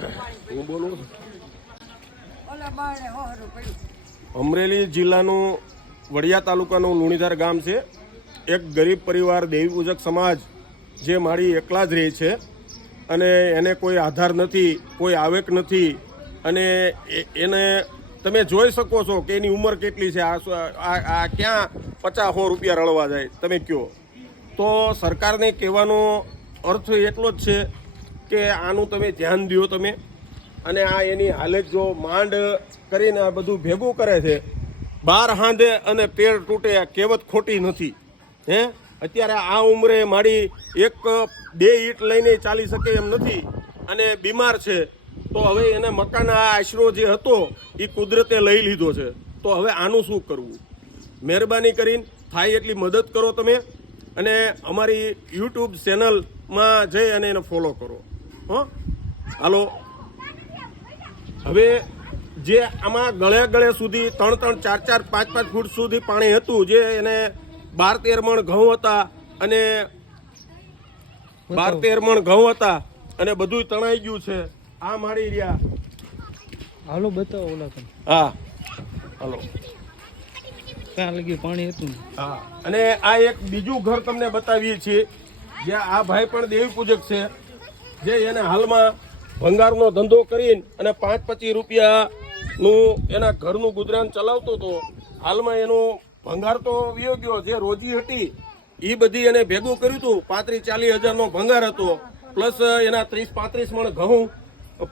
હું બોલું? અમરેલી જિલ્લાનું વડિયા તાલુકાનું લુણીધાર ગામ છે. એક ગરીબ પરિવાર દેવી પૂજક સમાજ જે મારી એકલા જ રહે છે અને એને કોઈ આધાર નથી કોઈ આવેક નથી અને એને તમે જોઈ શકો છો કે એની ઉંમર કેટલી છે. આ ક્યાં પચાસ રૂપિયા રળવા જાય તમે કયો તો સરકારને કહેવાનો અર્થ એટલો જ છે કે આનું તમે ધ્યાન દો તમે. અને આ એની હાલત જો માંડ કરીને આ બધું ભેગું કરે છે, બાર હાંધે અને પેર તૂટે આ કહેવત ખોટી નથી. હે? અત્યારે આ ઉંમરે મારી એક બે ઈંટ લઈને ચાલી શકે એમ નથી. અને બીમાર છે, તો હવે એને મકાન આ આશરો જે હતો એ કુદરતે લઈ લીધો છે. તો હવે આનું શું કરવું? મહેરબાની કરીને થાય એટલી મદદ કરો તમે. અને અમારી યુટ્યુબ ચેનલમાં જઈ અને એને ફોલો કરો. હો? હાલો. હવે જે આમાં ગળે ગળે સુધી ત્રણ ત્રણ ચાર ચાર પાંચ પાંચ ફૂટ સુધી પાણી હતું જે એને બાર તેર મણ ઘઉં હતા અને બાર તેર મણ ઘઉં હતા અને બધું તણાઈ ગયું છે. આ મારી રહ્યા. હાલો બતાવો ઓલા તમે. હા. હાલો. ત્યાં લગી પાણી હતું હા. અને આ એક બીજું ઘર તમને બતાવીએ છીએ. જે આ ભાઈ પણ દેવી પૂજક છે. જે એને હાલમાં ભંગારનો ધંધો કરીને અને પાંચ પચીસ રૂપિયાનું એના ઘરનું ગુજરાન ચલાવતો હતો, હાલમાં એનો ભંગાર તો વિયો ગયો. જે રોજી હતી એ બધી એને ભેગું કર્યું હતું. પાંત્રીસ ચાલીસ હજારનો ભંગાર હતો. પ્લસ એના ત્રીસ પાંત્રીસ મણ ઘઉં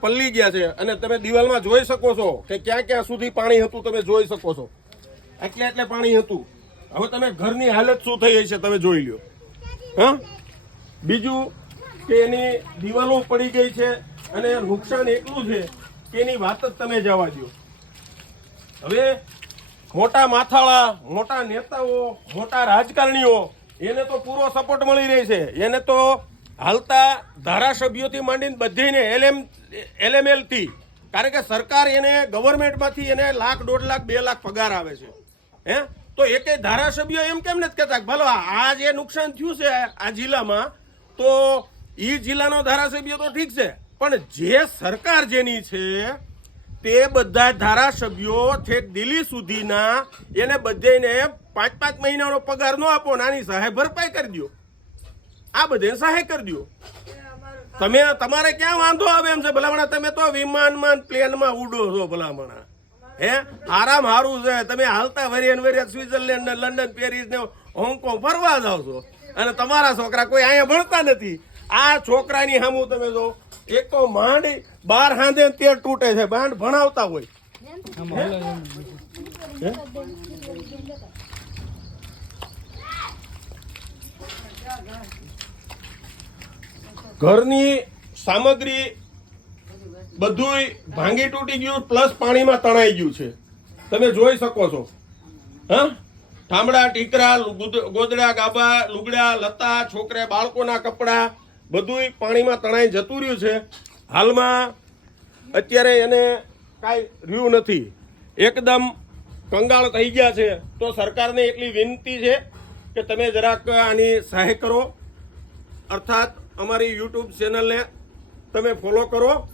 પલ્લી ગયા છે. અને તમે દિવાલમાં જોઈ શકો છો કે ક્યાં ક્યાં સુધી પાણી હતું તમે જોઈ શકો છો. એટલે એટલે પાણી હતું. હવે તમે ઘરની હાલત શું થઈ છે તમે જોઈ લ્યો. હા? બીજું કે એની દિવાલો પડી ગઈ છે અને નુકસાન એટલું છે કે એની વાત જ તમે જવા દો હવે મોટા માથાળા, મોટા નેતાઓ, મોટા રાજકારણીઓ, એને તો પૂરો સપોર્ટ મળી રહી છે. એને તો હાલતા ધારાસભ્યોથી માંડીને બધીને એલએમ, એલએમએલથી. કારણ કે સરકાર એને ગવર્મેન્ટમાંથી એને લાખ, દોઢ લાખ, બે લાખ પગાર આવે છે. હે? તો એકે ધારાસભ્યો એમ કેમ નથી કહેતા ભલો આ જે નુકસાન થયું છે આ જિલ્લામાં, તો ઈ જિલ્લાનો ધારાસભ્ય તો ઠીક છે, પણ જે સરકાર જેની છે, તે બધા ધારાસભ્યો છેક દિલ્હી સુધીના એને બધાને પાંચ પાંચ મહિનાનો પગાર ન આપો, નાની સહાય ભરપાઈ કરી દો આ બધે સહાય કરી દો તમે, તમારે ક્યાં વાંધો આવે એમ છે? ભલામણા, તમે તો વિમાનમાં પ્લેનમાં ઉડો છો, ભલામણા. હે? આરામ હારું છે. તમે હાલતા વરિયન વરિયન સ્વિટરલેન્ડ ને લંડન, પેરિસ ને હોંગકોંગ ફરવા જાવ છો. અને તમારા છોકરા કોઈ અહીંયા ભણતા નથી. આ છોકરાની સામું તમે જો, એક તો માંડ બાર હાંધે તેર તૂટે છે, બાંડ ભણાવતા હોય. ઘરની સામગ્રી બધુંય ભાંગી તૂટી ગયું, પ્લસ પાણીમાં તણાઈ ગયું છે. તમે જોઈ શકો છો. હા? ઠામડા, ટીકરા ગોદડા ગાબા લુગડા, લતા, છોકરા બાળકોના કપડા બધુંય પાણીમાં તણાઈ જતું રહ્યું છે. હાલમાં અત્યારે એને કાંઈ રહ્યું નથી. એકદમ કંગાળ થઈ ગયા છે. તો સરકારને એટલી વિનંતી છે કે તમે જરાક આની સહાય કરો. અર્થાત અમારી યુટ્યુબ ચેનલને તમે ફોલો કરો.